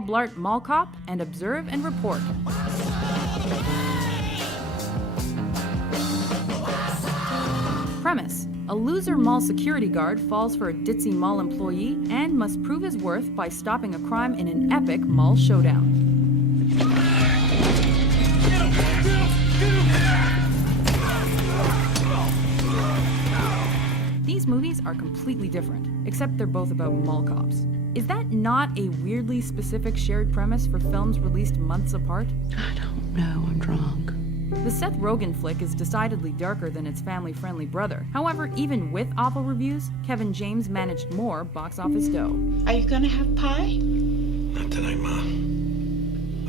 Blart Mall Cop and observe and report. Premise: a loser mall security guard falls for a ditzy mall employee and must prove his worth by stopping a crime in an epic mall showdown. These movies are completely different, except they're both about mall cops. Is that not a weirdly specific shared premise for films released months apart? I don't know, I'm drunk. The Seth Rogen flick is decidedly darker than its family-friendly brother. However, even with awful reviews, Kevin James managed more box office dough. Are you gonna have pie? Not tonight, Ma.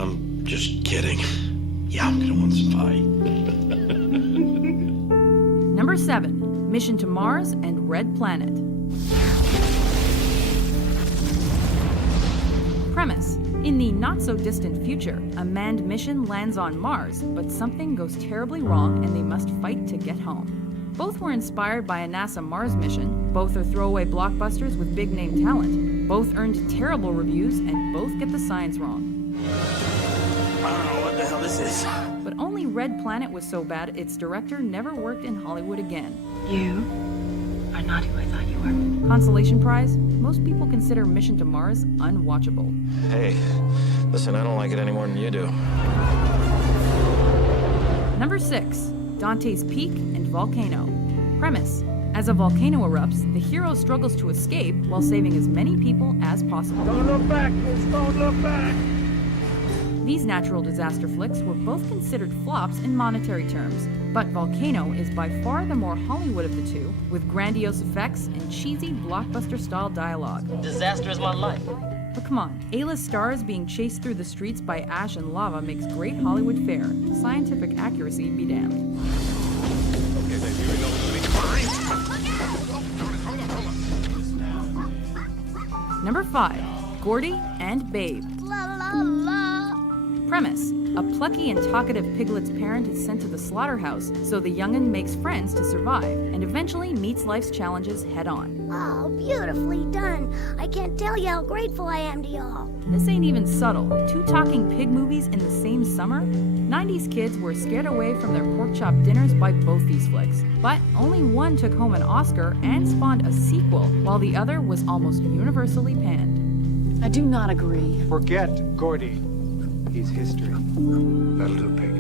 I'm just kidding. Yeah, I'm gonna want some pie. Number 7. Mission to Mars and Red Planet. Premise: in the not-so-distant future, a manned mission lands on Mars, but something goes terribly wrong and they must fight to get home. Both were inspired by a NASA Mars mission, both are throwaway blockbusters with big-name talent, both earned terrible reviews, and both get the science wrong. I don't know what the hell this is. But only Red Planet was so bad its director never worked in Hollywood again. You are not who I thought you were. Consolation prize: most people consider Mission to Mars unwatchable. Hey, listen, I don't like it any more than you do. Number 6. Dante's Peak and Volcano. Premise: as a volcano erupts, the hero struggles to escape while saving as many people as possible. Don't look back, kids, don't look back! These natural disaster flicks were both considered flops in monetary terms, but Volcano is by far the more Hollywood of the two, with grandiose effects and cheesy blockbuster-style dialogue. Disaster is my life. But come on, A-list stars being chased through the streets by ash and lava makes great Hollywood fare. Scientific accuracy be damned. Okay, baby, here we go. Number 5. Gordy and Babe. Premise: a plucky and talkative piglet's parent is sent to the slaughterhouse, so the young'un makes friends to survive, and eventually meets life's challenges head-on. Oh, beautifully done. I can't tell you how grateful I am to y'all. This ain't even subtle. 2 talking pig movies in the same summer? 90s kids were scared away from their pork chop dinners by both these flicks. But only one took home an Oscar and spawned a sequel, while the other was almost universally panned. I do not agree. Forget Gordy. He's history. That'll do, pig.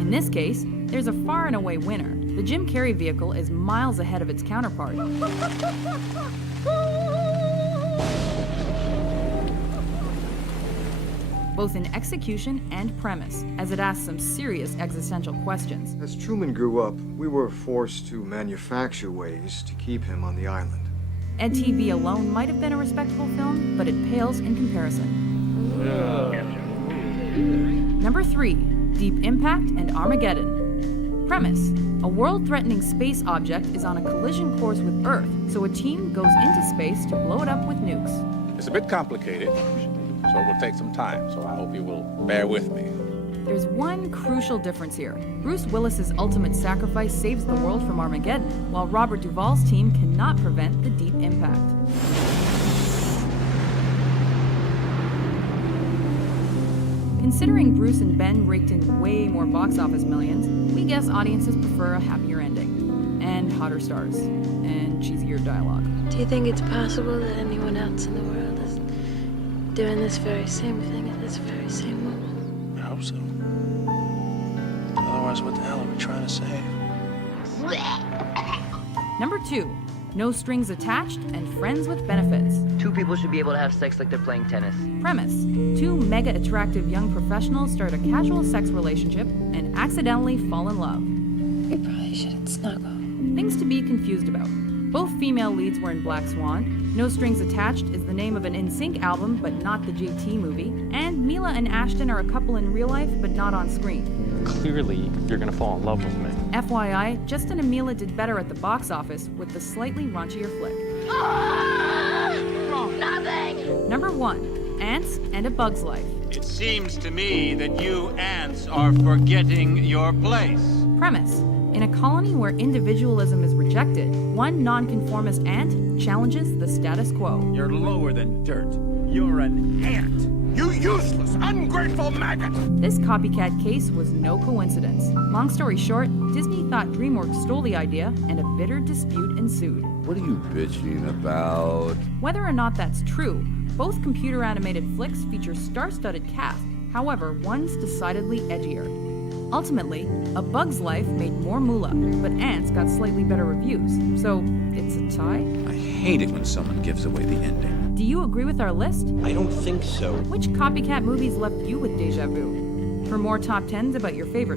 In this case, there's a far and away winner. The Jim Carrey vehicle is miles ahead of its counterpart. Both in execution and premise, as it asks some serious existential questions. As Truman grew up, we were forced to manufacture ways to keep him on the island. Ed TV alone might have been a respectable film, but it pales in comparison. Number 3. Deep Impact and Armageddon. Premise: a world-threatening space object is on a collision course with Earth, so a team goes into space to blow it up with nukes. It's a bit complicated, so it will take some time, so I hope you will bear with me. There's one crucial difference here. Bruce Willis's ultimate sacrifice saves the world from Armageddon, while Robert Duvall's team cannot prevent the deep impact. Considering Bruce and Ben raked in way more box office millions, we guess audiences prefer a happier ending, and hotter stars, and cheesier dialogue. Do you think it's possible that anyone else in the world is doing this very same thing at this very same moment? I hope so. Otherwise, what the hell are we trying to save? Number 2. No Strings Attached and Friends with Benefits. 2 people should be able to have sex like they're playing tennis. Premise: 2 mega-attractive young professionals start a casual sex relationship and accidentally fall in love. We probably shouldn't snuggle. Things to be confused about. Both female leads were in Black Swan. No Strings Attached is the name of an NSYNC album, but not the JT movie. And Mila and Ashton are a couple in real life, but not on screen. Clearly, you're gonna fall in love with me. FYI, Justin and Mila did better at the box office with the slightly raunchier flick. Nothing! Number 1. Ants and a Bug's Life. It seems to me that you ants are forgetting your place. Premise: In a colony where individualism is rejected, one nonconformist ant challenges the status quo. You're lower than dirt. You're an ant. You useless, ungrateful maggot! This copycat case was no coincidence. Long story short, Disney thought DreamWorks stole the idea, and a bitter dispute ensued. What are you bitching about? Whether or not that's true, both computer-animated flicks feature star-studded cast. However, one's decidedly edgier. Ultimately, A Bug's Life made more moolah, but Ants got slightly better reviews. So, it's a tie? I hate it when someone gives away the ending. Do you agree with our list? I don't think so. Which copycat movies left you with deja vu? For more top 10s about your favorite